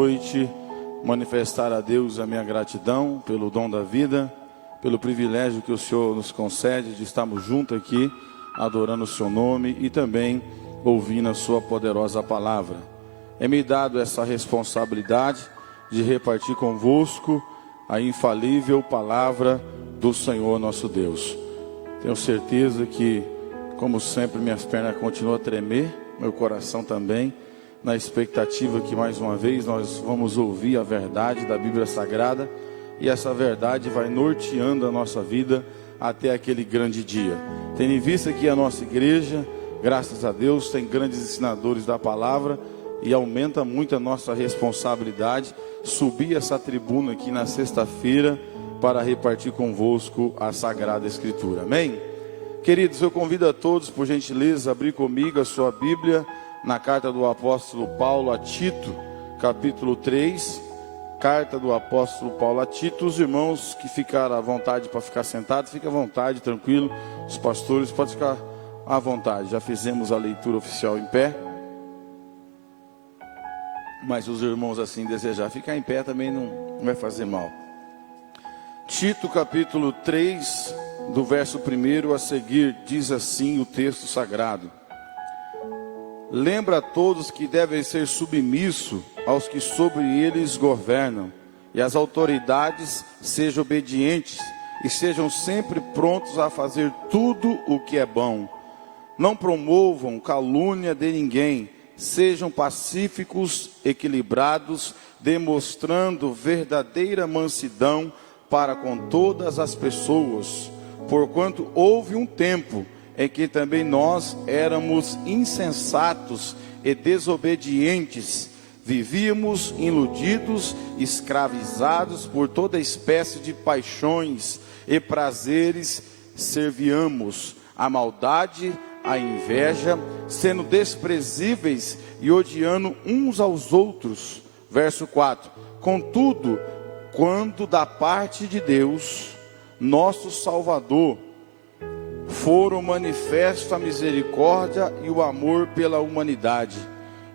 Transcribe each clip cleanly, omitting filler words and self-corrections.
Noite, manifestar a Deus a minha gratidão pelo dom da vida, pelo privilégio que o Senhor nos concede de estarmos juntos aqui, adorando o seu nome e também ouvindo a sua poderosa palavra. É-me dado essa responsabilidade de repartir convosco a infalível palavra do Senhor nosso Deus. Tenho certeza que, como sempre, minhas pernas continuam a tremer, meu coração também, na expectativa que mais uma vez nós vamos ouvir a verdade da Bíblia Sagrada, e essa verdade vai norteando a nossa vida até aquele grande dia. Tendo em vista que a nossa igreja, graças a Deus, tem grandes ensinadores da palavra, e aumenta muito a nossa responsabilidade subir essa tribuna aqui na sexta-feira para repartir convosco a Sagrada Escritura. Amém? Queridos, eu convido a todos, por gentileza, a abrir comigo a sua Bíblia na carta do apóstolo Paulo a Tito, capítulo 3, carta do apóstolo Paulo a Tito. Os irmãos que ficaram à vontade para ficar sentados, fiquem à vontade, tranquilo. Os pastores podem ficar à vontade. Já fizemos a leitura oficial em pé, mas os irmãos assim desejar ficar em pé também não vai fazer mal. Tito capítulo 3, do verso 1 a seguir, diz assim o texto sagrado: lembra a todos que devem ser submissos aos que sobre eles governam, e as autoridades sejam obedientes, e sejam sempre prontos a fazer tudo o que é bom. Não promovam calúnia de ninguém, sejam pacíficos, equilibrados, demonstrando verdadeira mansidão para com todas as pessoas, porquanto houve um tempo em que também nós éramos insensatos e desobedientes, vivíamos iludidos, escravizados por toda espécie de paixões e prazeres, servíamos a maldade, a inveja, sendo desprezíveis e odiando uns aos outros. Verso 4: contudo, quando da parte de Deus, nosso Salvador, foram manifesta a misericórdia e o amor pela humanidade,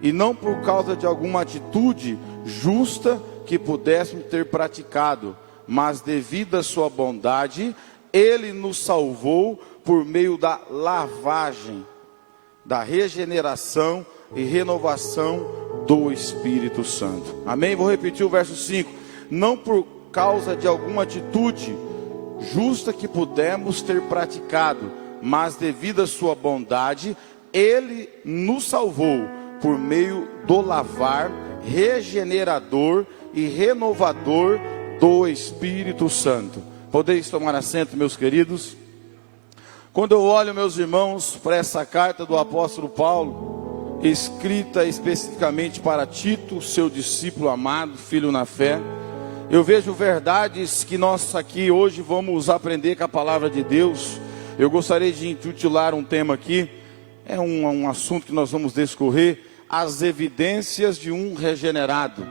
e não por causa de alguma atitude justa que pudéssemos ter praticado, mas devido à sua bondade, Ele nos salvou por meio da lavagem, da regeneração e renovação do Espírito Santo. Amém? Vou repetir o verso 5. Não por causa de alguma atitude justa que pudemos ter praticado, mas devido à sua bondade, Ele nos salvou por meio do lavar regenerador e renovador do Espírito Santo. Podeis tomar assento, meus queridos? Quando eu olho, meus irmãos, para essa carta do apóstolo Paulo, escrita especificamente para Tito, seu discípulo amado, filho na fé, eu vejo verdades que nós aqui hoje vamos aprender com a palavra de Deus. Eu gostaria de intitular um tema aqui, é um assunto que nós vamos discorrer: as evidências de um regenerado.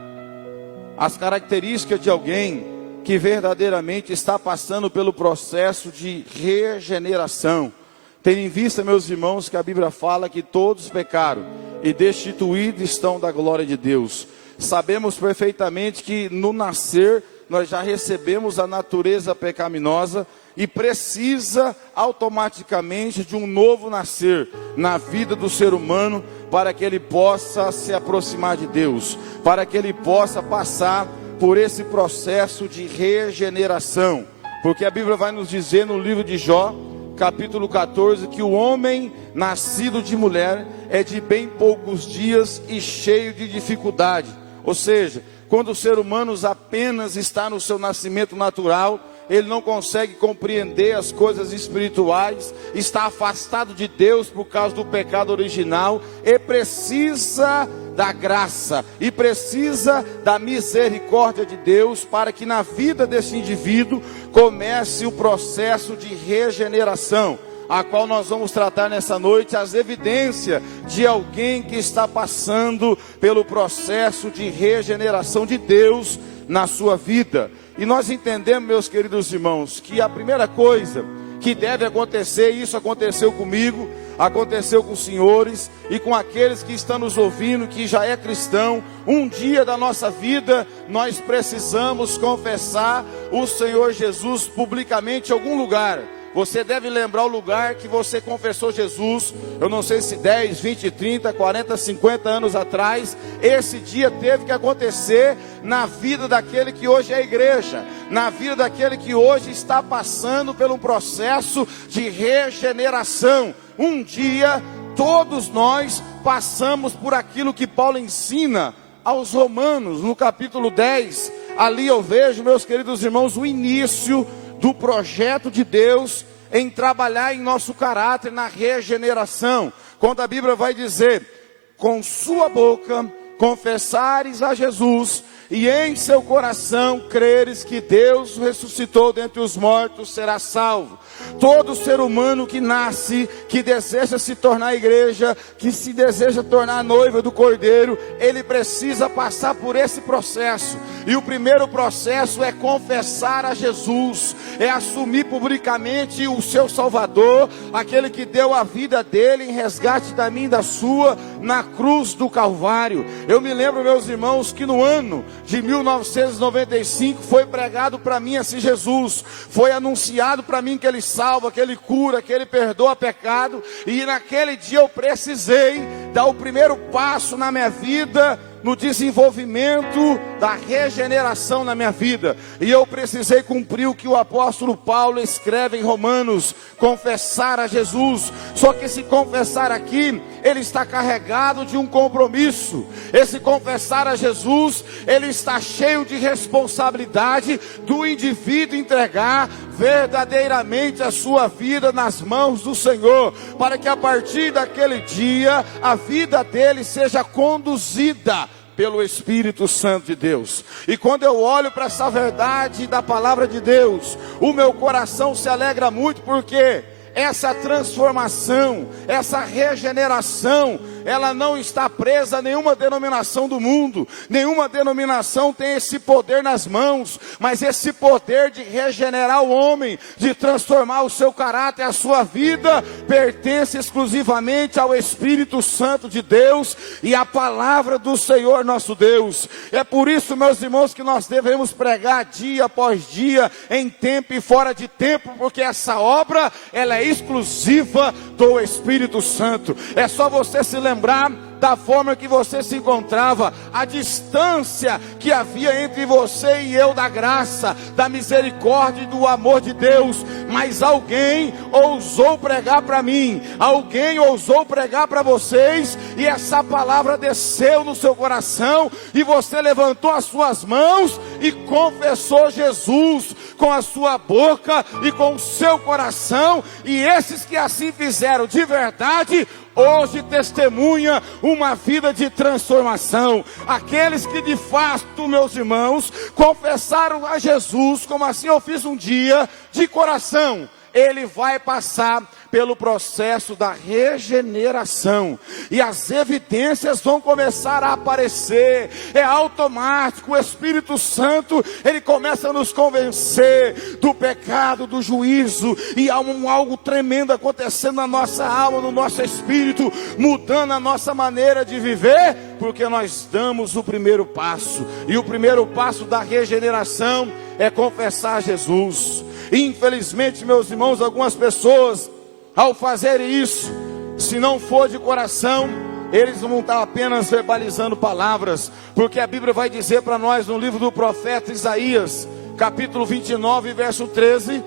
As características de alguém que verdadeiramente está passando pelo processo de regeneração. Tendo em vista, meus irmãos, que a Bíblia fala que todos pecaram e destituídos estão da glória de Deus. Sabemos perfeitamente que no nascer nós já recebemos a natureza pecaminosa e precisa automaticamente de um novo nascer na vida do ser humano, para que ele possa se aproximar de Deus, para que ele possa passar por esse processo de regeneração. Porque a Bíblia vai nos dizer no livro de Jó, capítulo 14, que o homem nascido de mulher é de bem poucos dias e cheio de dificuldade. Ou seja, quando o ser humano apenas está no seu nascimento natural, ele não consegue compreender as coisas espirituais, está afastado de Deus por causa do pecado original, e precisa da graça, e precisa da misericórdia de Deus, para que na vida desse indivíduo comece o processo de regeneração, a qual nós vamos tratar nessa noite, as evidências de alguém que está passando pelo processo de regeneração de Deus na sua vida. E nós entendemos, meus queridos irmãos, que a primeira coisa que deve acontecer, e isso aconteceu comigo, aconteceu com os senhores e com aqueles que estão nos ouvindo, que já é cristão. Um dia da nossa vida, nós precisamos confessar o Senhor Jesus publicamente em algum lugar. Você deve lembrar o lugar que você confessou Jesus. Eu não sei se 10, 20, 30, 40, 50 anos atrás. Esse dia teve que acontecer na vida daquele que hoje é a igreja, na vida daquele que hoje está passando por um processo de regeneração. Um dia todos nós passamos por aquilo que Paulo ensina aos Romanos, no capítulo 10. Ali eu vejo, meus queridos irmãos, o início do projeto de Deus em trabalhar em nosso caráter na regeneração. Quando a Bíblia vai dizer: com sua boca confessares a Jesus e em seu coração creres que Deus ressuscitou dentre os mortos, será salvo. Todo ser humano que nasce, que deseja se tornar igreja, que se deseja tornar noiva do Cordeiro, ele precisa passar por esse processo. E o primeiro processo é confessar a Jesus, é assumir publicamente o seu Salvador, aquele que deu a vida dele em resgate da minha e da sua, na cruz do Calvário. Eu me lembro, meus irmãos, que no ano de 1995 foi pregado para mim esse Jesus, foi anunciado para mim que ele salva, que ele cura, que ele perdoa pecado. E naquele dia eu precisei dar o primeiro passo na minha vida, no desenvolvimento da regeneração na minha vida. E eu precisei cumprir o que o apóstolo Paulo escreve em Romanos: confessar a Jesus. Só que esse confessar aqui, ele está carregado de um compromisso. Esse confessar a Jesus, ele está cheio de responsabilidade do indivíduo entregar verdadeiramente a sua vida nas mãos do Senhor, para que a partir daquele dia a vida dele seja conduzida pelo Espírito Santo de Deus. E quando eu olho para essa verdade da palavra de Deus, o meu coração se alegra muito, porque essa transformação, essa regeneração, ela não está presa a nenhuma denominação do mundo. Nenhuma denominação tem esse poder nas mãos, mas esse poder de regenerar o homem, de transformar o seu caráter, a sua vida, pertence exclusivamente ao Espírito Santo de Deus e à palavra do Senhor nosso Deus. É por isso, meus irmãos, que nós devemos pregar dia após dia, em tempo e fora de tempo, porque essa obra, ela é exclusiva do Espírito Santo. É só você se lembrar da forma que você se encontrava, a distância que havia entre você e eu da graça, da misericórdia e do amor de Deus. Mas alguém ousou pregar para mim, alguém ousou pregar para vocês, e essa palavra desceu no seu coração, e você levantou as suas mãos e confessou Jesus com a sua boca e com o seu coração. E esses que assim fizeram de verdade, hoje testemunha uma vida de transformação. Aqueles que de fato, meus irmãos, confessaram a Jesus, como assim eu fiz um dia, de coração, ele vai passar pelo processo da regeneração, e as evidências vão começar a aparecer. É automático, o Espírito Santo, ele começa a nos convencer do pecado, do juízo, e há algo tremendo acontecendo na nossa alma, no nosso espírito, mudando a nossa maneira de viver, porque nós damos o primeiro passo. E o primeiro passo da regeneração é confessar Jesus. Infelizmente, meus irmãos, algumas pessoas, ao fazerem isso, se não for de coração, eles vão estar apenas verbalizando palavras, porque a Bíblia vai dizer para nós no livro do profeta Isaías, capítulo 29, verso 13,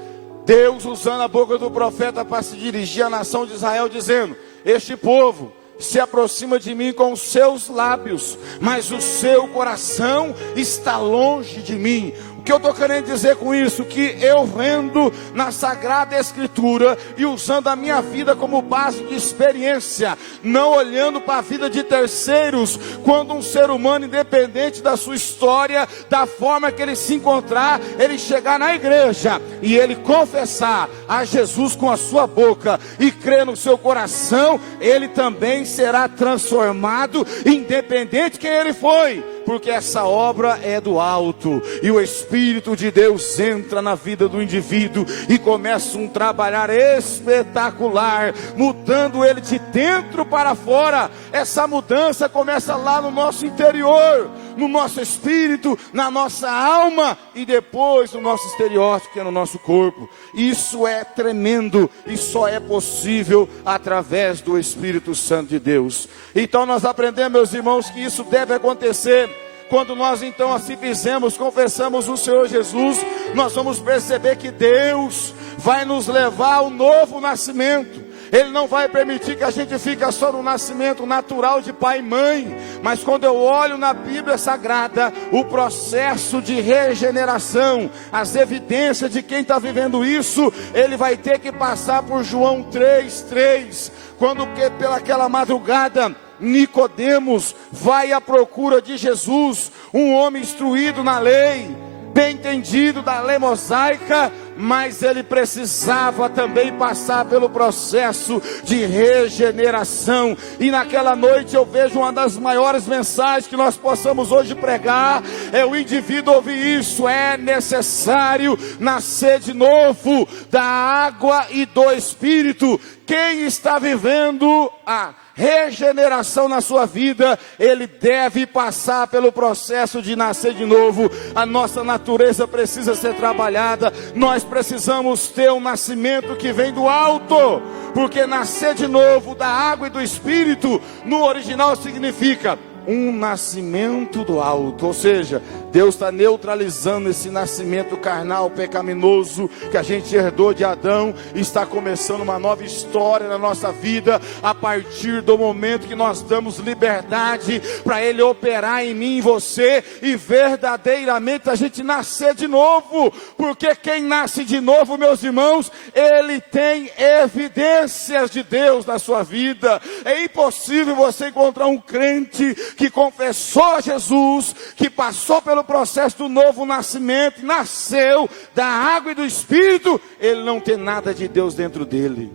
Deus usando a boca do profeta para se dirigir à nação de Israel, dizendo: este povo se aproxima de mim com os seus lábios, mas o seu coração está longe de mim. O que eu estou querendo dizer com isso? Que eu vendo na Sagrada Escritura e usando a minha vida como base de experiência, não olhando para a vida de terceiros, quando um ser humano, independente da sua história, da forma que ele se encontrar, ele chegar na igreja e ele confessar a Jesus com a sua boca e crer no seu coração, ele também será transformado, independente quem ele foi. Porque essa obra é do alto, e o Espírito de Deus entra na vida do indivíduo e começa um trabalhar espetacular, mudando ele de dentro para fora. Essa mudança começa lá no nosso interior, no nosso espírito, na nossa alma, e depois no nosso estereótipo, que é no nosso corpo. Isso é tremendo, e só é possível através do Espírito Santo de Deus. Então nós aprendemos, meus irmãos, que isso deve acontecer. Quando nós então assim fizemos, confessamos o Senhor Jesus, nós vamos perceber que Deus vai nos levar ao novo nascimento. Ele não vai permitir que a gente fique só no nascimento natural de pai e mãe. Mas quando eu olho na Bíblia Sagrada, o processo de regeneração, as evidências de quem está vivendo isso, ele vai ter que passar por João 3:3. Quando que pelaquela madrugada, Nicodemos vai à procura de Jesus, um homem instruído na lei, bem entendido da lei mosaica, mas ele precisava também passar pelo processo de regeneração. E naquela noite eu vejo uma das maiores mensagens que nós possamos hoje pregar, é o indivíduo ouvir isso: é necessário nascer de novo da água e do Espírito. Quem está vivendo a regeneração na sua vida, ele deve passar pelo processo de nascer de novo. A nossa natureza precisa ser trabalhada. Nós precisamos ter um nascimento que vem do alto, porque nascer de novo da água e do Espírito, no original significa um nascimento do alto. Ou seja, Deus está neutralizando esse nascimento carnal, pecaminoso, que a gente herdou de Adão, e está começando uma nova história na nossa vida, a partir do momento que nós damos liberdade para Ele operar em mim e você, e verdadeiramente a gente nascer de novo. Porque quem nasce de novo, meus irmãos, ele tem evidências de Deus na sua vida. É impossível você encontrar um crente que confessou a Jesus, que passou pelo processo do novo nascimento, nasceu da água e do Espírito, ele não tem nada de Deus dentro dele.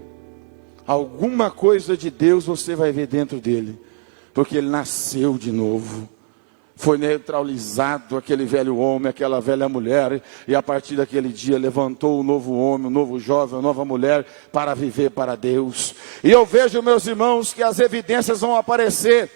Alguma coisa de Deus você vai ver dentro dele, porque ele nasceu de novo. Foi neutralizado aquele velho homem, aquela velha mulher, e a partir daquele dia levantou um novo homem, um novo jovem, uma nova mulher, para viver para Deus. E eu vejo, meus irmãos, que as evidências vão aparecer.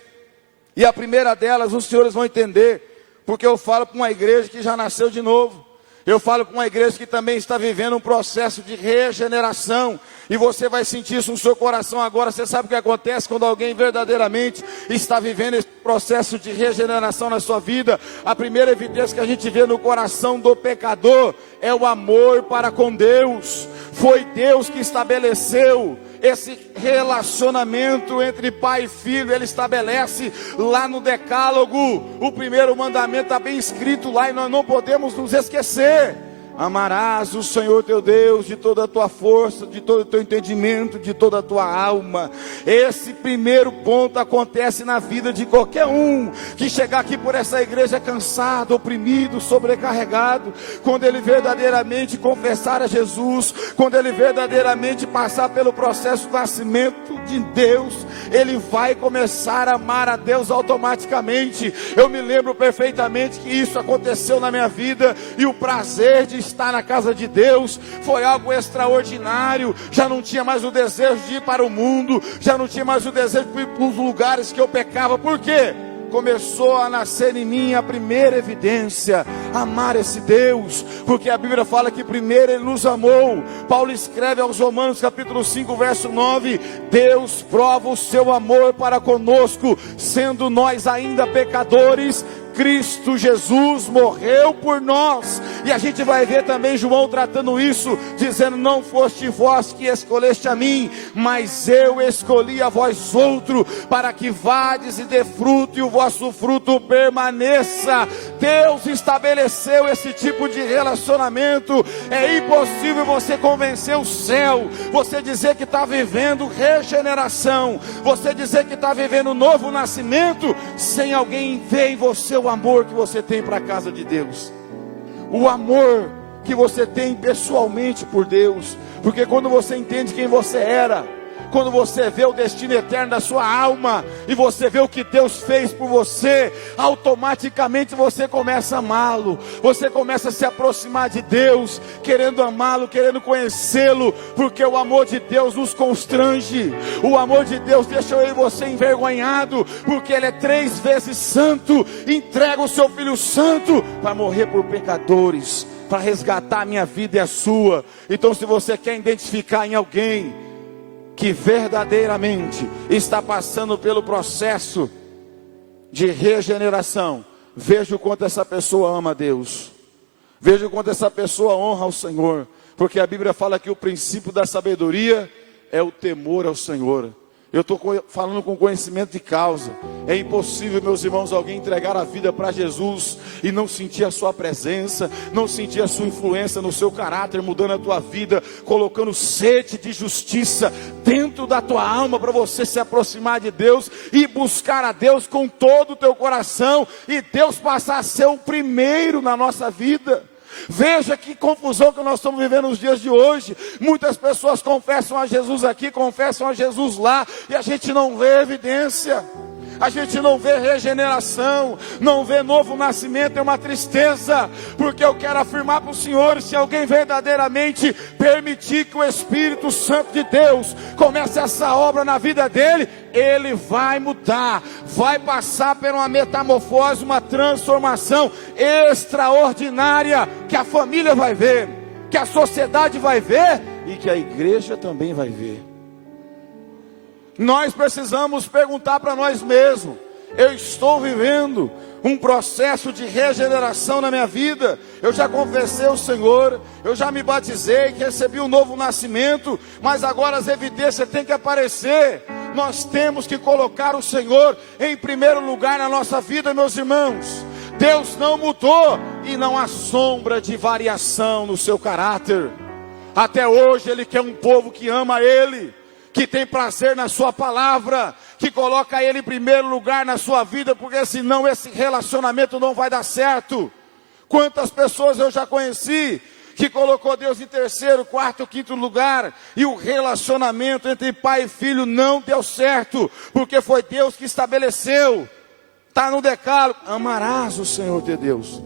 E a primeira delas, os senhores vão entender, porque eu falo com uma igreja que já nasceu de novo. Eu falo com uma igreja que também está vivendo um processo de regeneração. E você vai sentir isso no seu coração agora. Você sabe o que acontece quando alguém verdadeiramente está vivendo esse processo de regeneração na sua vida? A primeira evidência que a gente vê no coração do pecador é o amor para com Deus. Foi Deus que estabeleceu esse relacionamento entre pai e filho. Ele estabelece lá no decálogo. O primeiro mandamento está bem escrito lá, e nós não podemos nos esquecer: amarás o Senhor teu Deus de toda a tua força, de todo o teu entendimento, de toda a tua alma. Esse primeiro ponto acontece na vida de qualquer um que chegar aqui por essa igreja cansado, oprimido, sobrecarregado. Quando ele verdadeiramente confessar a Jesus, quando ele verdadeiramente passar pelo processo do nascimento de Deus, ele vai começar a amar a Deus automaticamente. Eu me lembro perfeitamente que isso aconteceu na minha vida, e o prazer de estar na casa de Deus foi algo extraordinário. Já não tinha mais o desejo de ir para o mundo, já não tinha mais o desejo de ir para os lugares que eu pecava. Por quê? Começou a nascer em mim a primeira evidência: amar esse Deus, porque a Bíblia fala que primeiro Ele nos amou. Paulo escreve aos Romanos capítulo 5 verso 9: Deus prova o seu amor para conosco, sendo nós ainda pecadores, Cristo Jesus morreu por nós. E a gente vai ver também João tratando isso, dizendo: não foste vós que escolheste a mim, mas eu escolhi a vós outro, para que vades e dê fruto, e o vosso fruto permaneça. Deus estabeleceu esse tipo de relacionamento. É impossível você convencer o céu, você dizer que está vivendo regeneração, você dizer que está vivendo novo nascimento, sem alguém ver em você o amor que você tem para a casa de Deus, o amor que você tem pessoalmente por Deus. Porque quando você entende quem você era, quando você vê o destino eterno da sua alma, e você vê o que Deus fez por você, automaticamente você começa a amá-lo, você começa a se aproximar de Deus, querendo amá-lo, querendo conhecê-lo, porque o amor de Deus nos constrange, o amor de Deus deixa eu e você envergonhado, porque Ele é 3 vezes santo, entrega o seu Filho Santo, para morrer por pecadores, para resgatar a minha vida e a sua. Então, se você quer identificar em alguém que verdadeiramente está passando pelo processo de regeneração, veja o quanto essa pessoa ama a Deus, veja o quanto essa pessoa honra ao Senhor, porque a Bíblia fala que o princípio da sabedoria é o temor ao Senhor. Eu estou falando com conhecimento de causa. É impossível, meus irmãos, alguém entregar a vida para Jesus e não sentir a sua presença, não sentir a sua influência no seu caráter, mudando a tua vida, colocando sede de justiça dentro da tua alma, para você se aproximar de Deus e buscar a Deus com todo o teu coração, e Deus passar a ser o primeiro na nossa vida. Veja que confusão que nós estamos vivendo nos dias de hoje. Muitas pessoas confessam a Jesus aqui, confessam a Jesus lá, e a gente não vê evidência, a gente não vê regeneração, não vê novo nascimento. É uma tristeza, porque eu quero afirmar para o Senhor, se alguém verdadeiramente permitir que o Espírito Santo de Deus comece essa obra na vida dele, ele vai mudar, vai passar por uma metamorfose, uma transformação extraordinária, que a família vai ver, que a sociedade vai ver, e que a igreja também vai ver. Nós precisamos perguntar para nós mesmos: eu estou vivendo um processo de regeneração na minha vida? Eu já confessei ao Senhor, eu já me batizei, recebi um novo nascimento, mas agora as evidências têm que aparecer. Nós temos que colocar o Senhor em primeiro lugar na nossa vida, meus irmãos. Deus não mudou e não há sombra de variação no seu caráter. Até hoje Ele quer um povo que ama Ele, que tem prazer na sua palavra, que coloca Ele em primeiro lugar na sua vida, porque senão esse relacionamento não vai dar certo. Quantas pessoas eu já conheci que colocou Deus em terceiro, quarto, quinto lugar, e o relacionamento entre pai e filho não deu certo, porque foi Deus que estabeleceu. Está no decálogo: amarás o Senhor teu Deus.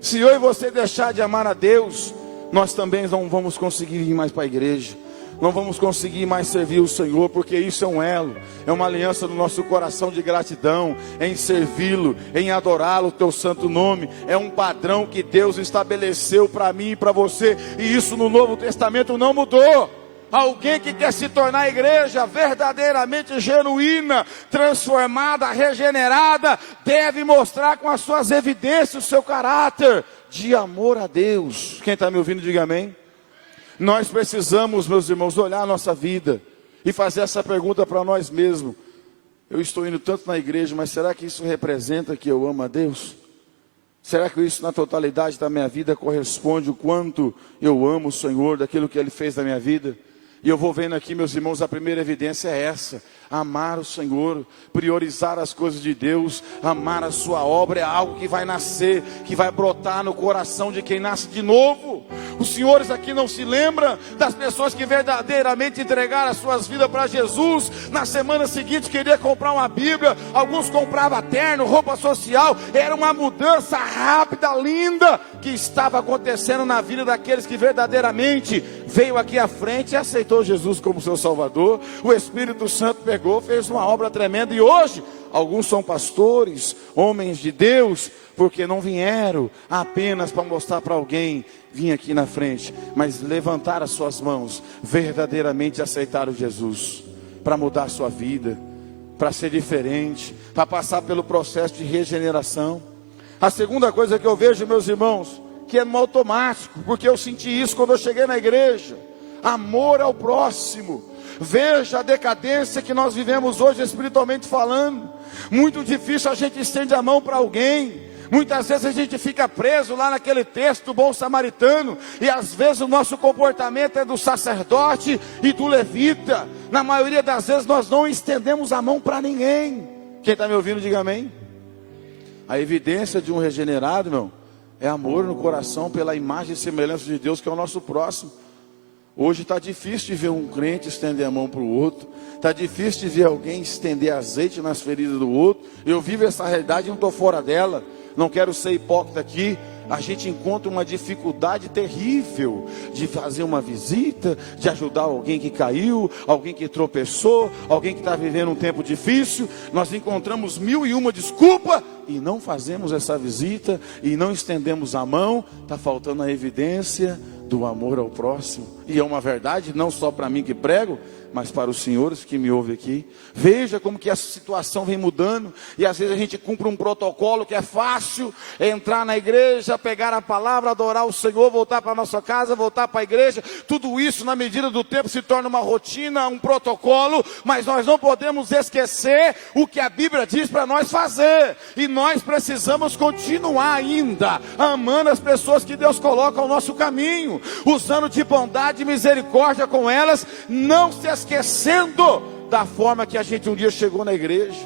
Se eu e você deixar de amar a Deus, nós também não vamos conseguir ir mais para a igreja, não vamos conseguir mais servir o Senhor, porque isso é um elo, é uma aliança no nosso coração de gratidão, em servi-lo, em adorá-lo, o teu santo nome. É um padrão que Deus estabeleceu para mim e para você, e isso no Novo Testamento não mudou. Alguém que quer se tornar a igreja verdadeiramente genuína, transformada, regenerada, deve mostrar com as suas evidências o seu caráter de amor a Deus. Quem está me ouvindo, diga amém. Nós precisamos, meus irmãos, olhar a nossa vida e fazer essa pergunta para nós mesmos: eu estou indo tanto na igreja, mas será que isso representa que eu amo a Deus? Será que isso na totalidade da minha vida corresponde o quanto eu amo o Senhor, daquilo que Ele fez na minha vida? E eu vou vendo aqui, meus irmãos, a primeira evidência é essa: amar o Senhor, priorizar as coisas de Deus, amar a sua obra. É algo que vai nascer, que vai brotar no coração de quem nasce de novo. Os senhores aqui não se lembram das pessoas que verdadeiramente entregaram as suas vidas para Jesus? Na semana seguinte queria comprar uma Bíblia, alguns compravam terno, roupa social. Era uma mudança rápida, linda, que estava acontecendo na vida daqueles que verdadeiramente veio aqui à frente e aceitou Jesus como seu Salvador. O Espírito Santo pegou, fez uma obra tremenda, e hoje alguns são pastores, homens de Deus, porque não vieram apenas para mostrar para alguém: vim aqui na frente, mas levantar as suas mãos, verdadeiramente aceitaram Jesus, para mudar a sua vida, para ser diferente, para passar pelo processo de regeneração. A segunda coisa que eu vejo, meus irmãos, que é no automático, porque eu senti isso quando eu cheguei na igreja: amor ao próximo. Veja a decadência que nós vivemos hoje espiritualmente falando. Muito difícil a gente estende a mão para alguém. Muitas vezes a gente fica preso lá naquele texto do bom samaritano, e às vezes o nosso comportamento é do sacerdote e do levita. Na maioria das vezes nós não estendemos a mão para ninguém. Quem está me ouvindo, diga amém. A evidência de um regenerado, irmão, é amor no coração pela imagem e semelhança de Deus, que é o nosso próximo. Hoje está difícil de ver um crente estender a mão para o outro. Está difícil de ver alguém estender azeite nas feridas do outro. Eu vivo essa realidade e não estou fora dela. Não quero ser hipócrita aqui. A gente encontra uma dificuldade terrível de fazer uma visita, de ajudar alguém que caiu, alguém que tropeçou, alguém que está vivendo um tempo difícil. Nós encontramos 1001 desculpa e não fazemos essa visita e não estendemos a mão. Está faltando a evidência do amor ao próximo. E é uma verdade, não só para mim que prego, mas para os senhores que me ouvem aqui. Veja como que essa situação vem mudando. E às vezes a gente cumpre um protocolo que é fácil. É entrar na igreja, pegar a palavra, adorar o Senhor, voltar para a nossa casa, voltar para a igreja. Tudo isso na medida do tempo se torna uma rotina, um protocolo. Mas nós não podemos esquecer o que a Bíblia diz para nós fazer. E nós precisamos continuar ainda amando as pessoas que Deus coloca ao nosso caminho, usando de bondade e misericórdia com elas, não se esquecendo da forma que a gente um dia chegou na igreja.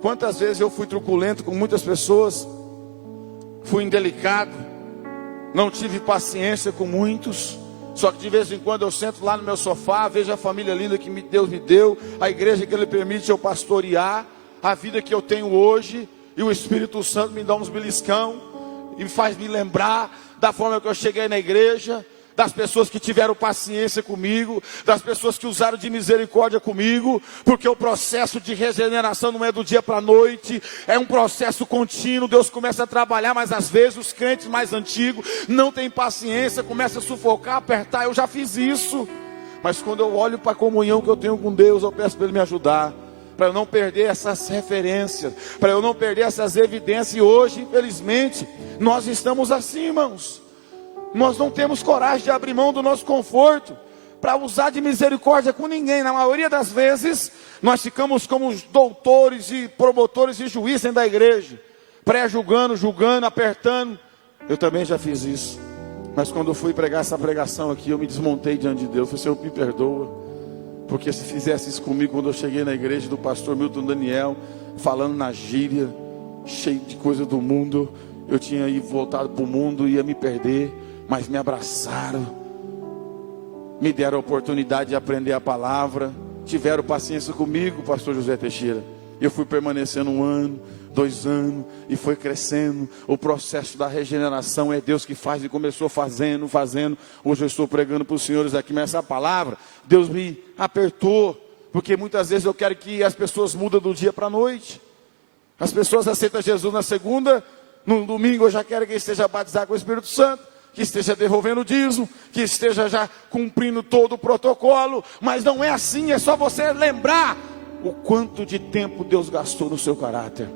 Quantas vezes eu fui truculento com muitas pessoas, fui indelicado, não tive paciência com muitos. Só que de vez em quando eu sento lá no meu sofá, vejo a família linda que Deus me deu, a igreja que Ele permite eu pastorear, a vida que eu tenho hoje, e o Espírito Santo me dá uns beliscão e me faz me lembrar da forma que eu cheguei na igreja, das pessoas que tiveram paciência comigo, das pessoas que usaram de misericórdia comigo, porque o processo de regeneração não é do dia para a noite, é um processo contínuo. Deus começa a trabalhar, mas às vezes os crentes mais antigos não têm paciência, começam a sufocar, apertar. Eu já fiz isso, mas quando eu olho para a comunhão que eu tenho com Deus, eu peço para Ele me ajudar, para eu não perder essas referências, para eu não perder essas evidências. E hoje, infelizmente, nós estamos assim, irmãos. Nós não temos coragem de abrir mão do nosso conforto para usar de misericórdia com ninguém. Na maioria das vezes, nós ficamos como os doutores e promotores e juízes dentro da igreja, pré-julgando, julgando, apertando. Eu também já fiz isso. Mas quando eu fui pregar essa pregação aqui, eu me desmontei diante de Deus. Eu falei: Senhor, me perdoa, porque se fizesse isso comigo quando eu cheguei na igreja do pastor Milton Daniel, falando na gíria, cheio de coisa do mundo, eu tinha ido voltado para o mundo e ia me perder. Mas me abraçaram, me deram a oportunidade de aprender a palavra, tiveram paciência comigo, pastor José Teixeira. Eu fui permanecendo 1 ano, 2 anos, e foi crescendo. O processo da regeneração é Deus que faz, e começou fazendo. Hoje eu estou pregando para os senhores aqui, mas essa palavra, Deus me apertou, porque muitas vezes eu quero que as pessoas mudem do dia para a noite. As pessoas aceitam Jesus na segunda, no domingo eu já quero que esteja batizado com o Espírito Santo, que esteja devolvendo o dízimo, que esteja já cumprindo todo o protocolo. Mas não é assim, é só você lembrar o quanto de tempo Deus gastou no seu caráter,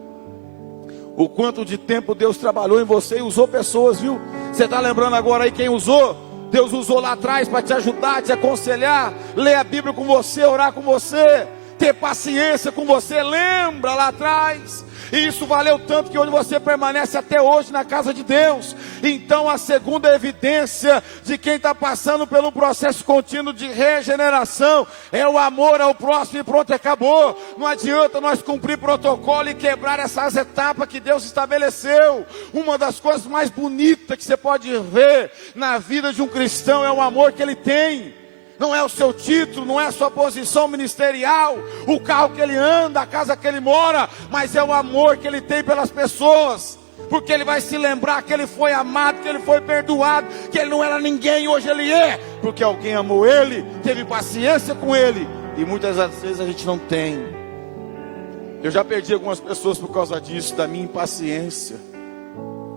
o quanto de tempo Deus trabalhou em você e usou pessoas, viu? Você está lembrando agora aí quem usou? Deus usou lá atrás para te ajudar, te aconselhar, ler a Bíblia com você, orar com você, ter paciência com você. Lembra lá atrás? E isso valeu tanto que hoje você permanece até hoje na casa de Deus. Então a segunda evidência de quem está passando pelo processo contínuo de regeneração é o amor ao próximo, e pronto, acabou. Não adianta nós cumprir protocolo e quebrar essas etapas que Deus estabeleceu. Uma das coisas mais bonitas que você pode ver na vida de um cristão é o amor que ele tem. Não é o seu título, não é a sua posição ministerial, o carro que ele anda, a casa que ele mora, mas é o amor que ele tem pelas pessoas. Porque ele vai se lembrar que ele foi amado, que ele foi perdoado, que ele não era ninguém, hoje ele é. Porque alguém amou ele, teve paciência com ele. E muitas das vezes a gente não tem. Eu já perdi algumas pessoas por causa disso, da minha impaciência.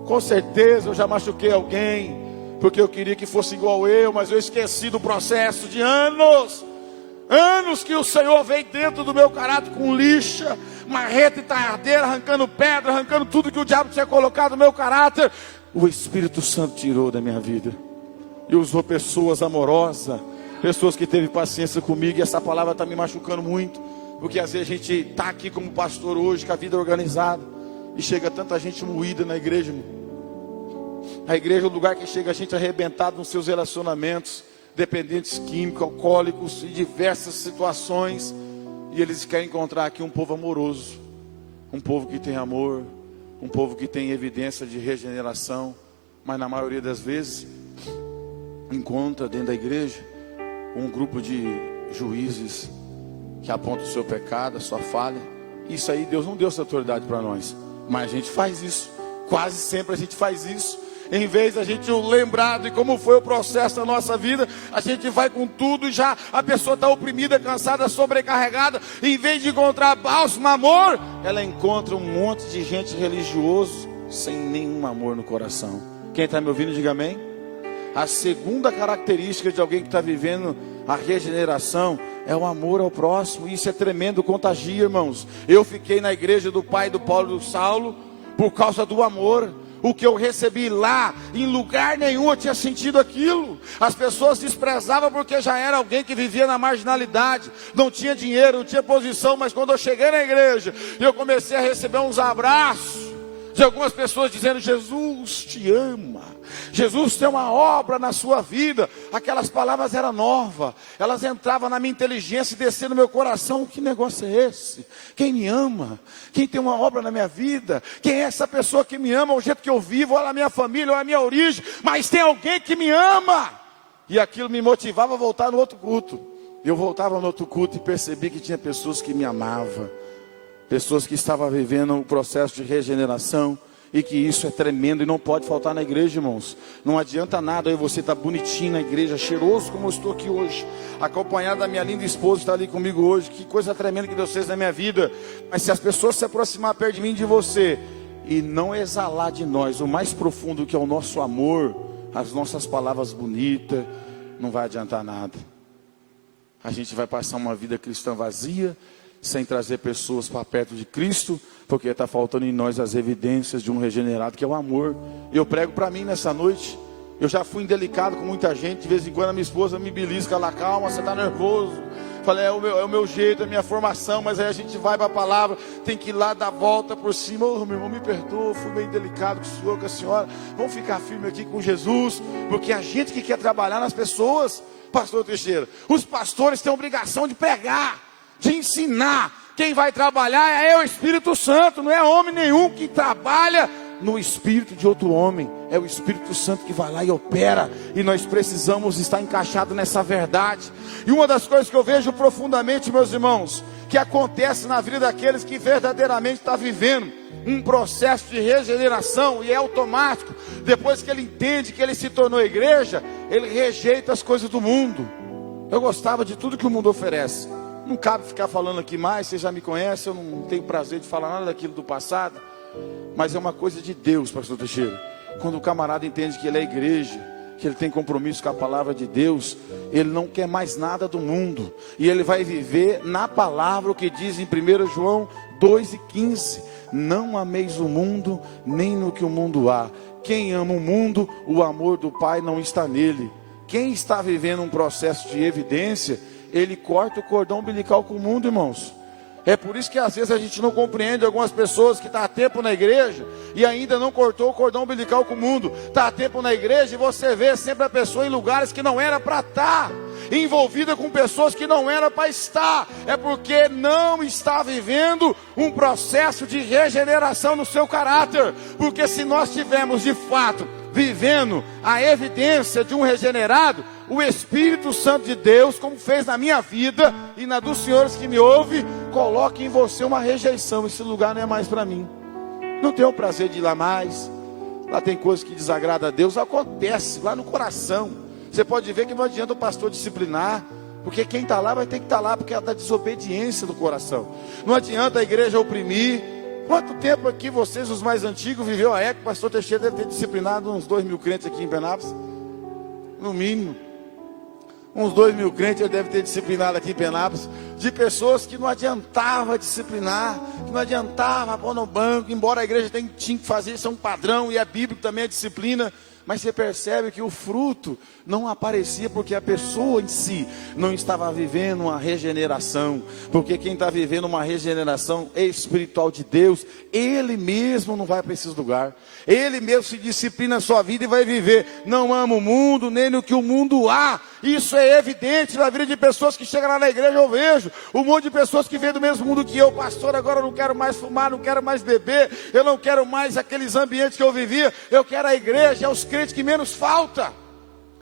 Com certeza eu já machuquei alguém, porque eu queria que fosse igual eu, mas eu esqueci do processo de anos que o Senhor veio dentro do meu caráter com lixa, marreta e talhadeira, arrancando pedra, arrancando tudo que o diabo tinha colocado no meu caráter. O Espírito Santo tirou da minha vida e usou pessoas amorosas, pessoas que teve paciência comigo. E essa palavra está me machucando muito, porque às vezes a gente está aqui como pastor hoje, com a vida organizada, e chega tanta gente moída na igreja. A igreja é o lugar que chega a gente arrebentado nos seus relacionamentos, dependentes químicos, alcoólicos e diversas situações. E eles querem encontrar aqui um povo amoroso, um povo que tem amor, um povo que tem evidência de regeneração. Mas na maioria das vezes encontra dentro da igreja um grupo de juízes que apontam o seu pecado, a sua falha. Isso aí Deus não deu essa autoridade para nós, mas a gente faz isso, quase sempre a gente faz isso. Em vez da gente lembrar de como foi o processo da nossa vida, a gente vai com tudo e já a pessoa está oprimida, cansada, sobrecarregada. Em vez de encontrar bálsamo, amor, ela encontra um monte de gente religioso sem nenhum amor no coração. Quem está me ouvindo, diga amém. A segunda característica de alguém que está vivendo a regeneração é o amor ao próximo. Isso é tremendo, contagia, irmãos. Eu fiquei na igreja do pai do Paulo e do Saulo por causa do amor. O que eu recebi lá, em lugar nenhum eu tinha sentido aquilo. As pessoas desprezavam porque já era alguém que vivia na marginalidade, não tinha dinheiro, não tinha posição. Mas quando eu cheguei na igreja, eu comecei a receber uns abraços de algumas pessoas dizendo: Jesus te ama, Jesus tem uma obra na sua vida. Aquelas palavras eram novas, elas entravam na minha inteligência e desciam no meu coração. Que negócio é esse? Quem me ama? Quem tem uma obra na minha vida? Quem é essa pessoa que me ama? O jeito que eu vivo, olha a minha família, olha a minha origem, mas tem alguém que me ama. E aquilo me motivava a voltar no outro culto. Eu voltava no outro culto e percebi que tinha pessoas que me amavam, pessoas que estavam vivendo um processo de regeneração. E que isso é tremendo e não pode faltar na igreja, irmãos. Não adianta nada aí você estar bonitinho na igreja, cheiroso como eu estou aqui hoje, acompanhado da minha linda esposa que está ali comigo hoje. Que coisa tremenda que Deus fez na minha vida. Mas se as pessoas se aproximar perto de mim e de você e não exalar de nós o mais profundo, que é o nosso amor, as nossas palavras bonitas, não vai adiantar nada. A gente vai passar uma vida cristã vazia, sem trazer pessoas para perto de Cristo, porque está faltando em nós as evidências de um regenerado, que é o amor. Eu prego para mim nessa noite. Eu já fui indelicado com muita gente. De vez em quando a minha esposa me belisca lá: calma, você está nervoso. Falei: é o meu jeito, é a minha formação. Mas aí a gente vai para a palavra, tem que ir lá dar volta por cima. Meu irmão, me perdoa, fui meio delicado com o senhor, com a senhora. Vamos ficar firme aqui com Jesus, porque a gente que quer trabalhar nas pessoas, pastor Teixeira, os pastores têm a obrigação de pregar, de ensinar. Quem vai trabalhar é o Espírito Santo, não é homem nenhum que trabalha no espírito de outro homem. É o Espírito Santo que vai lá e opera, e nós precisamos estar encaixados nessa verdade. E uma das coisas que eu vejo profundamente, meus irmãos, que acontece na vida daqueles que verdadeiramente estão vivendo um processo de regeneração, e é automático, depois que ele entende que ele se tornou igreja, ele rejeita as coisas do mundo. Eu gostava de tudo que o mundo oferece. Não cabe ficar falando aqui mais, você já me conhece, eu não tenho prazer de falar nada daquilo do passado. Mas é uma coisa de Deus, pastor Teixeira. Quando o camarada entende que ele é igreja, que ele tem compromisso com a palavra de Deus, ele não quer mais nada do mundo. E ele vai viver na palavra o que diz em 1 João 2,15. Não ameis o mundo, nem no que o mundo há. Quem ama o mundo, o amor do Pai não está nele. Quem está vivendo um processo de evidência, ele corta o cordão umbilical com o mundo, irmãos. É por isso que às vezes a gente não compreende algumas pessoas que estão há tempo na igreja e ainda não cortou o cordão umbilical com o mundo. Está há tempo na igreja e você vê sempre a pessoa em lugares que não era para estar, envolvida com pessoas que não era para estar. É porque não está vivendo um processo de regeneração no seu caráter. Porque se nós tivermos de fato vivendo a evidência de um regenerado, o Espírito Santo de Deus, como fez na minha vida e na dos senhores que me ouvem, coloque em você uma rejeição. Esse lugar não é mais para mim, não tenho o prazer de ir lá mais. Lá tem coisas que desagradam a Deus. Acontece lá no coração. Você pode ver que não adianta o pastor disciplinar, porque quem está lá vai ter que estar lá, porque é da desobediência do coração. Não adianta a igreja oprimir. Quanto tempo aqui vocês, os mais antigos, viveu a época? O pastor Teixeira deve ter disciplinado uns 2.000 crentes aqui em Penápolis, no mínimo. Uns 2.000 crentes ele deve ter disciplinado aqui em Penápolis, de pessoas que não adiantava disciplinar, que não adiantava pôr no banco, embora a igreja tinha que fazer isso, é um padrão, e é bíblico também a disciplina. Mas você percebe que o fruto não aparecia porque a pessoa em si não estava vivendo uma regeneração. Porque quem está vivendo uma regeneração espiritual de Deus, ele mesmo não vai para esse lugar. Ele mesmo se disciplina a sua vida e vai viver. Não ama o mundo, nem no que o mundo há. Isso é evidente na vida de pessoas que chegam lá na igreja. Eu vejo um monte de pessoas que vêm do mesmo mundo que eu. Pastor, agora eu não quero mais fumar, não quero mais beber, eu não quero mais aqueles ambientes que eu vivia. Eu quero a igreja, é os crentes que menos falta.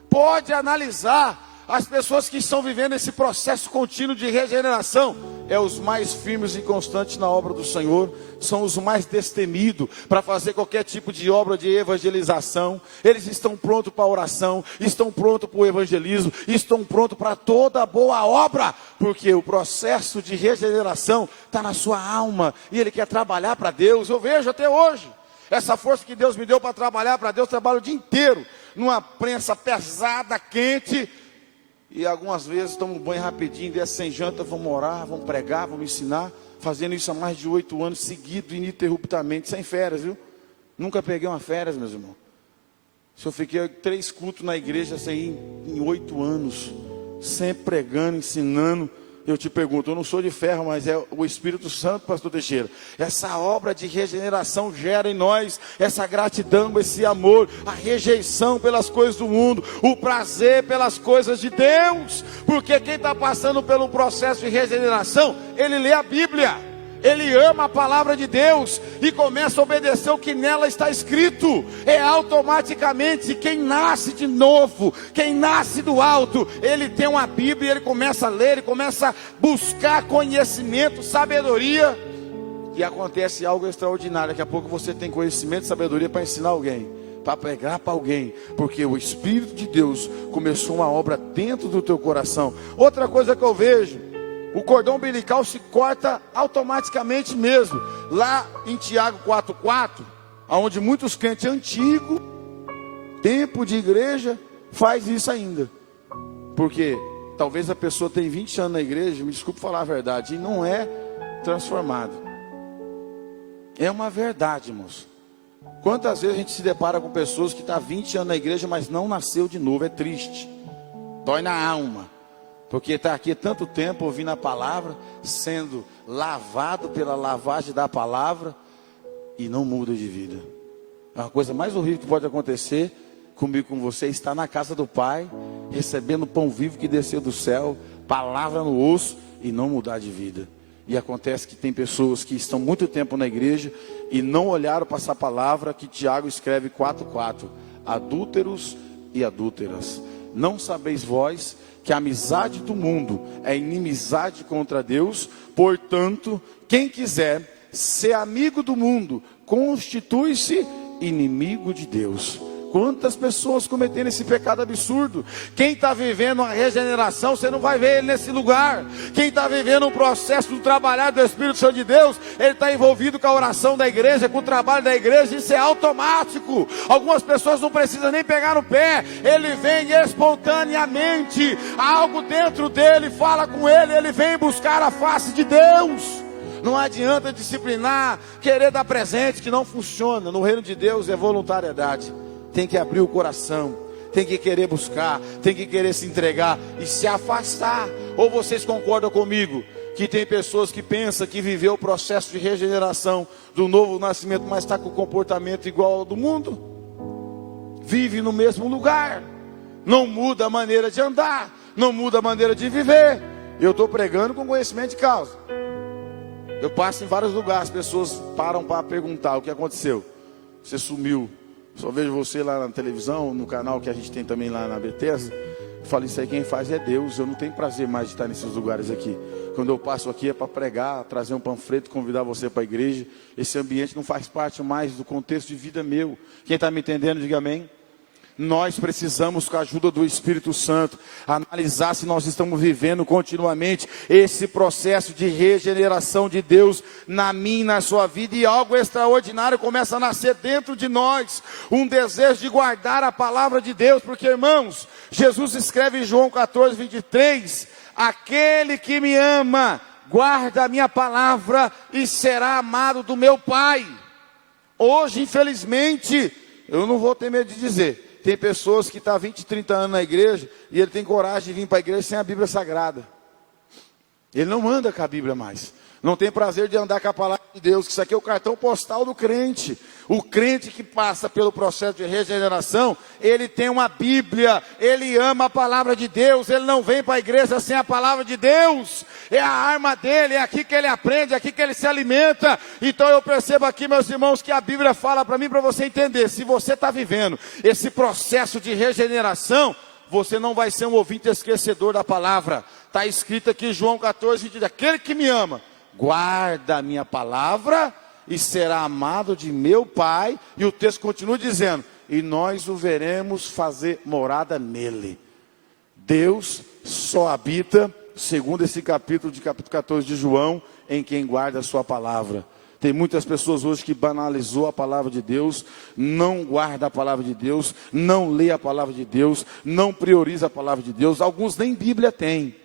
Pode analisar as pessoas que estão vivendo esse processo contínuo de regeneração, é os mais firmes e constantes na obra do Senhor, são os mais destemidos para fazer qualquer tipo de obra de evangelização. Eles estão prontos para a oração, estão prontos para o evangelismo, estão prontos para toda boa obra, porque o processo de regeneração está na sua alma, e ele quer trabalhar para Deus. Eu vejo até hoje, essa força que Deus me deu para trabalhar para Deus, trabalho o dia inteiro, numa prensa pesada, quente, e algumas vezes tomo banho rapidinho, desce sem janta, vamos orar, vamos pregar, vamos ensinar, fazendo isso há mais de 8 anos seguidos, ininterruptamente, sem férias, viu? Nunca peguei uma férias, meus irmãos. Se eu fiquei 3 cultos na igreja, assim, em 8 anos, sempre pregando, ensinando. Eu te pergunto, eu não sou de ferro, mas é o Espírito Santo, pastor Teixeira. Essa obra de regeneração gera em nós essa gratidão, esse amor, a rejeição pelas coisas do mundo, o prazer pelas coisas de Deus. Porque quem está passando pelo processo de regeneração, ele lê a Bíblia, ele ama a palavra de Deus e começa a obedecer o que nela está escrito. É automaticamente quem nasce de novo, quem nasce do alto, ele tem uma Bíblia, ele começa a ler, ele começa a buscar conhecimento, sabedoria, e acontece algo extraordinário. Daqui a pouco você tem conhecimento e sabedoria para ensinar alguém, para pregar para alguém, porque o Espírito de Deus começou uma obra dentro do teu coração. Outra coisa que eu vejo, o cordão umbilical se corta automaticamente mesmo. Lá em Tiago 4,4, onde muitos crentes antigos, tempo de igreja, faz isso ainda. Porque talvez a pessoa tenha 20 anos na igreja, me desculpe falar a verdade, e não é transformado. É uma verdade, irmãos. Quantas vezes a gente se depara com pessoas que estão há 20 anos na igreja, mas não nasceu de novo, é triste. Dói na alma. Porque está aqui há tanto tempo ouvindo a palavra, sendo lavado pela lavagem da palavra, e não muda de vida. É uma coisa mais horrível que pode acontecer comigo, com você, estar na casa do Pai, recebendo o pão vivo que desceu do céu, palavra no osso, e não mudar de vida. E acontece que tem pessoas que estão muito tempo na igreja, e não olharam para essa palavra que Tiago escreve 4,4. Adúlteros e adúlteras, não sabeis vós que a amizade do mundo é inimizade contra Deus? Portanto, quem quiser ser amigo do mundo, constitui-se inimigo de Deus. Quantas pessoas cometendo esse pecado absurdo? Quem está vivendo a regeneração, você não vai ver ele nesse lugar. Quem está vivendo um processo do trabalhar do Espírito Santo de Deus, ele está envolvido com a oração da igreja, com o trabalho da igreja. Isso é automático. Algumas pessoas não precisam nem pegar no pé, ele vem espontaneamente. Algo dentro dele fala com ele, ele vem buscar a face de Deus. Não adianta disciplinar, querer dar presente, que não funciona. No reino de Deus é voluntariedade. Tem que abrir o coração, tem que querer buscar, tem que querer se entregar e se afastar. Ou vocês concordam comigo que tem pessoas que pensam que viveu o processo de regeneração do novo nascimento, mas está com o comportamento igual ao do mundo? Vive no mesmo lugar, não muda a maneira de andar, não muda a maneira de viver. Eu estou pregando com conhecimento de causa. Eu passo em vários lugares, as pessoas param para perguntar o que aconteceu. Você sumiu. Só vejo você lá na televisão, no canal que a gente tem também lá na Bethesda. Eu falo, isso aí quem faz é Deus. Eu não tenho prazer mais de estar nesses lugares aqui. Quando eu passo aqui é para pregar, trazer um panfleto, convidar você para a igreja. Esse ambiente não faz parte mais do contexto de vida meu. Quem está me entendendo, diga amém. Nós precisamos, com a ajuda do Espírito Santo, analisar se nós estamos vivendo continuamente esse processo de regeneração de Deus na minha e na sua vida, e algo extraordinário começa a nascer dentro de nós, um desejo de guardar a palavra de Deus, porque, irmãos, Jesus escreve em João 14:23, aquele que me ama, guarda a minha palavra e será amado do meu Pai. Hoje, infelizmente, eu não vou ter medo de dizer, tem pessoas que estão há 20, 30 anos na igreja, e ele tem coragem de vir para a igreja sem a Bíblia Sagrada. Ele não anda com a Bíblia mais. Não tem prazer de andar com a palavra de Deus, que isso aqui é o cartão postal do crente. O crente que passa pelo processo de regeneração, ele tem uma Bíblia, ele ama a palavra de Deus, ele não vem para a igreja sem a palavra de Deus. É a arma dele, é aqui que ele aprende, é aqui que ele se alimenta. Então eu percebo aqui, meus irmãos, que a Bíblia fala para mim, para você entender. Se você está vivendo esse processo de regeneração, você não vai ser um ouvinte esquecedor da palavra. Está escrito aqui, João 14, 20, aquele que me ama, guarda a minha palavra e será amado de meu Pai. E o texto continua dizendo, e nós o veremos fazer morada nele. Deus só habita, segundo esse capítulo 14 de João, em quem guarda a sua palavra. Tem muitas pessoas hoje que banalizou a palavra de Deus, não guarda a palavra de Deus, não lê a palavra de Deus, não prioriza a palavra de Deus. Alguns nem Bíblia têm.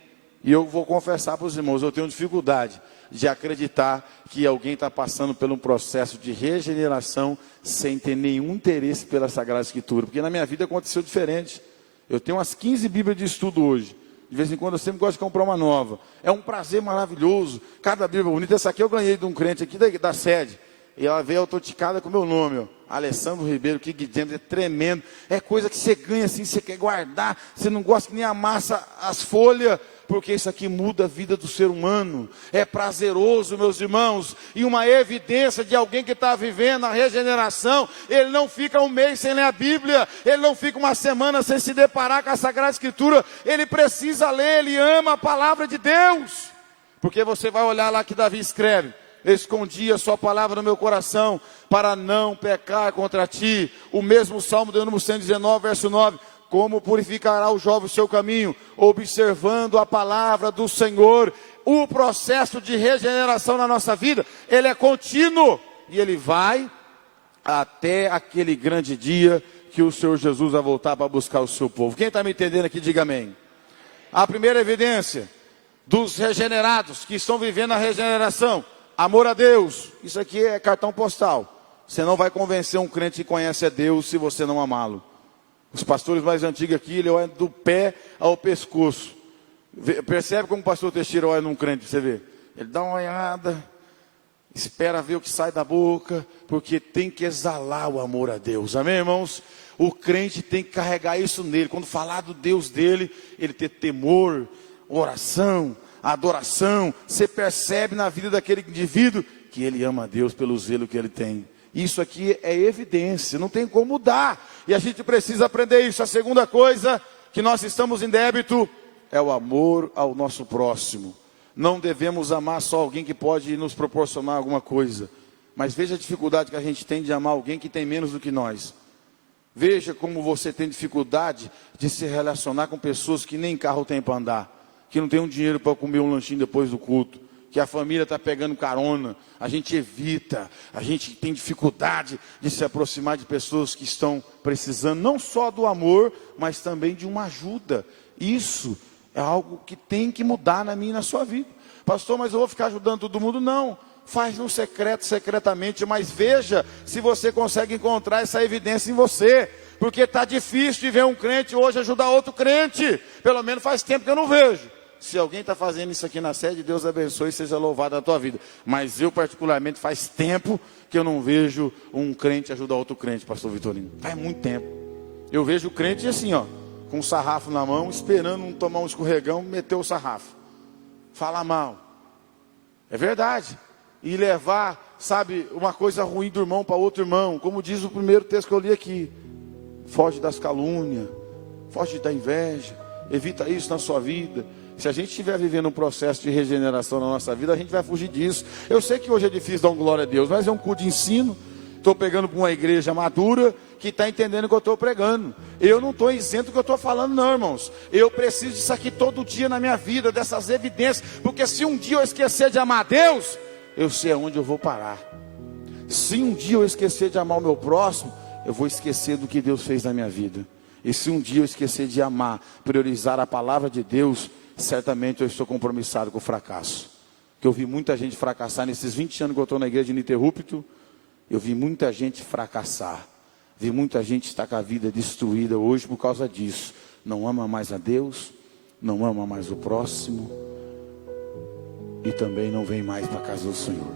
E eu vou confessar para os irmãos, eu tenho dificuldade de acreditar que alguém está passando por um processo de regeneração sem ter nenhum interesse pela Sagrada Escritura. Porque na minha vida aconteceu diferente. Eu tenho umas 15 Bíblias de estudo hoje. De vez em quando eu sempre gosto de comprar uma nova. É um prazer maravilhoso. Cada Bíblia bonita. Essa aqui eu ganhei de um crente aqui da sede. E ela veio autenticada com o meu nome, ó. Alessandro Ribeiro, que James, é tremendo. É coisa que você ganha assim, você quer guardar. Você não gosta que nem amassa as folhas. Porque isso aqui muda a vida do ser humano. É prazeroso, meus irmãos. E uma evidência de alguém que está vivendo a regeneração. Ele não fica um mês sem ler a Bíblia. Ele não fica uma semana sem se deparar com a Sagrada Escritura. Ele precisa ler, ele ama a palavra de Deus. Porque você vai olhar lá que Davi escreve. Escondi a sua palavra no meu coração para não pecar contra ti. O mesmo Salmo de número 119, verso 9. Como purificará o jovem o seu caminho? Observando a palavra do Senhor. O processo de regeneração na nossa vida, ele é contínuo. E ele vai até aquele grande dia que o Senhor Jesus vai voltar para buscar o seu povo. Quem está me entendendo aqui, diga amém. A primeira evidência dos regenerados que estão vivendo a regeneração, amor a Deus. Isso aqui é cartão postal. Você não vai convencer um crente que conhece a Deus se você não amá-lo. Os pastores mais antigos aqui, ele olha do pé ao pescoço. Percebe como o pastor Teixeira olha num crente, você vê? Ele dá uma olhada, espera ver o que sai da boca, porque tem que exalar o amor a Deus. Amém, irmãos? O crente tem que carregar isso nele. Quando falar do Deus dele, ele ter temor, oração, adoração. Você percebe na vida daquele indivíduo que ele ama a Deus pelo zelo que ele tem. Isso aqui é evidência, não tem como mudar. E a gente precisa aprender isso. A segunda coisa que nós estamos em débito é o amor ao nosso próximo. Não devemos amar só alguém que pode nos proporcionar alguma coisa. Mas veja a dificuldade que a gente tem de amar alguém que tem menos do que nós. Veja como você tem dificuldade de se relacionar com pessoas que nem carro tem para andar. Que não tem um dinheiro para comer um lanchinho depois do culto. Que a família está pegando carona, a gente evita, a gente tem dificuldade de se aproximar de pessoas que estão precisando, não só do amor, mas também de uma ajuda. Isso é algo que tem que mudar na minha e na sua vida. Pastor, mas eu vou ficar ajudando todo mundo? Não, faz no secreto, secretamente, mas veja se você consegue encontrar essa evidência em você. Porque está difícil de ver um crente hoje ajudar outro crente, pelo menos faz tempo que eu não vejo. Se alguém está fazendo isso aqui na sede, Deus abençoe e seja louvado na tua vida. Mas eu particularmente faz tempo que eu não vejo um crente ajudar outro crente, pastor Vitorino. Faz muito tempo. Eu vejo o crente assim, ó, com um sarrafo na mão, esperando tomar um escorregão, meter o sarrafo. Falar mal. É verdade. E levar, sabe, uma coisa ruim do irmão para outro irmão. Como diz o primeiro texto que eu li aqui. Foge das calúnias, foge da inveja. Evita isso na sua vida. Se a gente estiver vivendo um processo de regeneração na nossa vida, a gente vai fugir disso. Eu sei que hoje é difícil dar um glória a Deus, mas é um culto de ensino. Estou pegando para uma igreja madura que está entendendo o que eu estou pregando. Eu não estou isento do que eu estou falando, não, irmãos. Eu preciso disso aqui todo dia na minha vida, dessas evidências. Porque se um dia eu esquecer de amar a Deus, eu sei aonde eu vou parar. Se um dia eu esquecer de amar o meu próximo, eu vou esquecer do que Deus fez na minha vida. E se um dia eu esquecer de amar, priorizar a palavra de Deus, certamente eu estou compromissado com o fracasso. Porque eu vi muita gente fracassar nesses 20 anos que eu estou na igreja ininterrupto. Eu vi muita gente fracassar. Vi muita gente estar com a vida destruída hoje por causa disso. Não ama mais a Deus, não ama mais o próximo. E também não vem mais para a casa do Senhor.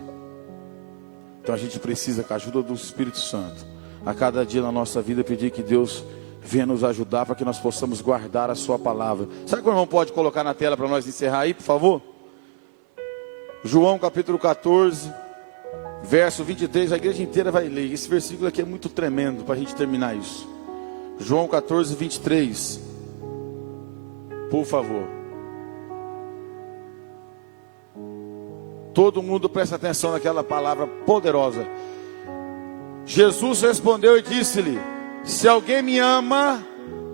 Então a gente precisa, com a ajuda do Espírito Santo, a cada dia na nossa vida, pedir que Deus venha nos ajudar para que nós possamos guardar a sua palavra. Sabe que o irmão pode colocar na tela para nós encerrar aí, por favor? João capítulo 14, verso 23, a igreja inteira vai ler. Esse versículo aqui é muito tremendo para a gente terminar isso. João 14, 23. Por favor. Todo mundo presta atenção naquela palavra poderosa. Jesus respondeu e disse-lhe: se alguém me ama,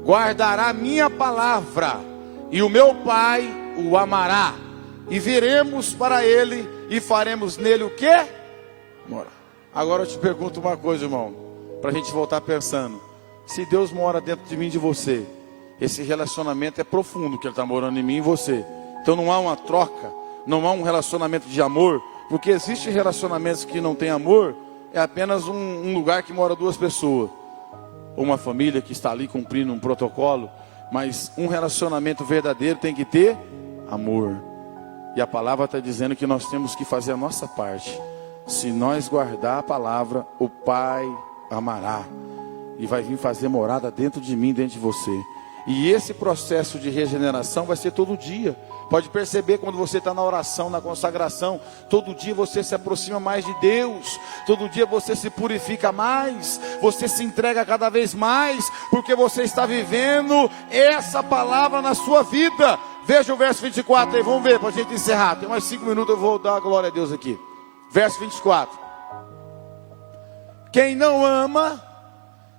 guardará minha palavra, e o meu Pai o amará, e viremos para ele e faremos nele o quê? Morar. Agora eu te pergunto uma coisa, irmão, para a gente voltar pensando. Se Deus mora dentro de mim e de você, esse relacionamento é profundo, que Ele está morando em mim e em você. Então não há uma troca, não há um relacionamento de amor, porque existem relacionamentos que não têm amor, é apenas um lugar que mora duas pessoas, ou uma família que está ali cumprindo um protocolo. Mas um relacionamento verdadeiro tem que ter amor. E a palavra está dizendo que nós temos que fazer a nossa parte. Se nós guardar a palavra, o Pai amará, e vai vir fazer morada dentro de mim, dentro de você. E esse processo de regeneração vai ser todo dia. Pode perceber quando você está na oração, na consagração, todo dia você se aproxima mais de Deus, todo dia você se purifica mais, você se entrega cada vez mais, porque você está vivendo essa palavra na sua vida. Veja o verso 24 aí, vamos ver para a gente encerrar. Tem mais 5 minutos, eu vou dar a glória a Deus aqui. Verso 24. Quem não ama,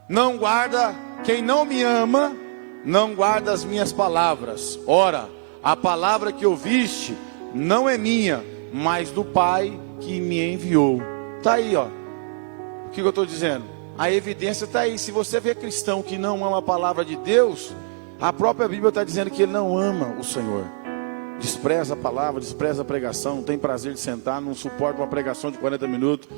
não guarda, quem não me ama, não guarda as minhas palavras. Ora, a palavra que ouviste não é minha, mas do Pai que me enviou. Está aí, ó. O que eu estou dizendo? A evidência está aí. Se você vê cristão que não ama a palavra de Deus, a própria Bíblia está dizendo que ele não ama o Senhor. Despreza a palavra, despreza a pregação, não tem prazer de sentar, não suporta uma pregação de 40 minutos,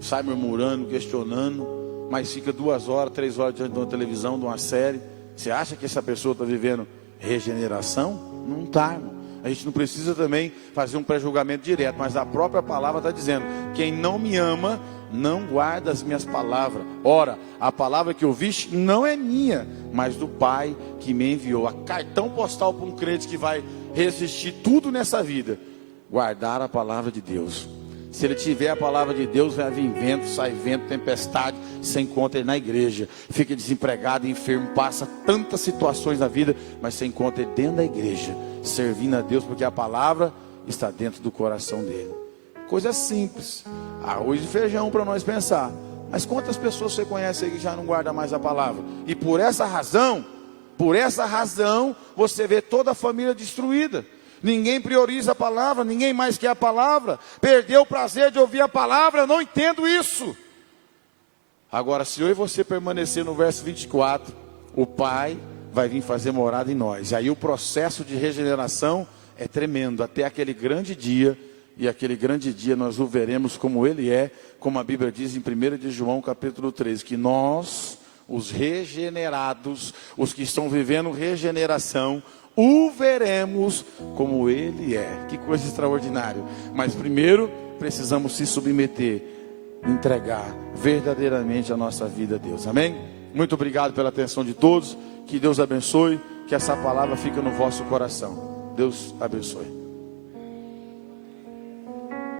sai murmurando, questionando, mas fica 2 horas, 3 horas diante de uma televisão, de uma série. Você acha que essa pessoa está vivendo regeneração? Não está, irmão. A gente não precisa também fazer um pré-julgamento direto, mas a própria palavra está dizendo: quem não me ama, não guarda as minhas palavras. Ora, a palavra que ouviste não é minha, mas do Pai que me enviou. A cartão postal para um crente que vai resistir tudo nessa vida: guardar a palavra de Deus. Se ele tiver a palavra de Deus, vai vir vento, sai vento, tempestade, você encontra ele na igreja. Fica desempregado, enfermo, passa tantas situações na vida, mas você encontra ele dentro da igreja, servindo a Deus, porque a palavra está dentro do coração dele. Coisa simples, arroz e feijão para nós pensar. Mas quantas pessoas você conhece aí que já não guarda mais a palavra? E por essa razão, você vê toda a família destruída. Ninguém prioriza a palavra, ninguém mais quer a palavra, perdeu o prazer de ouvir a palavra. Eu não entendo isso. Agora, se eu e você permanecer no verso 24, o Pai vai vir fazer morada em nós. Aí o processo de regeneração é tremendo, até aquele grande dia. E aquele grande dia nós o veremos como ele é, como a Bíblia diz em 1 de João capítulo 3, que nós, os regenerados, os que estão vivendo regeneração, o veremos como ele é. Que coisa extraordinária. Mas primeiro precisamos se submeter, entregar verdadeiramente a nossa vida a Deus. Amém? Muito obrigado pela atenção de todos. Que Deus abençoe, que essa palavra fique no vosso coração. Deus abençoe.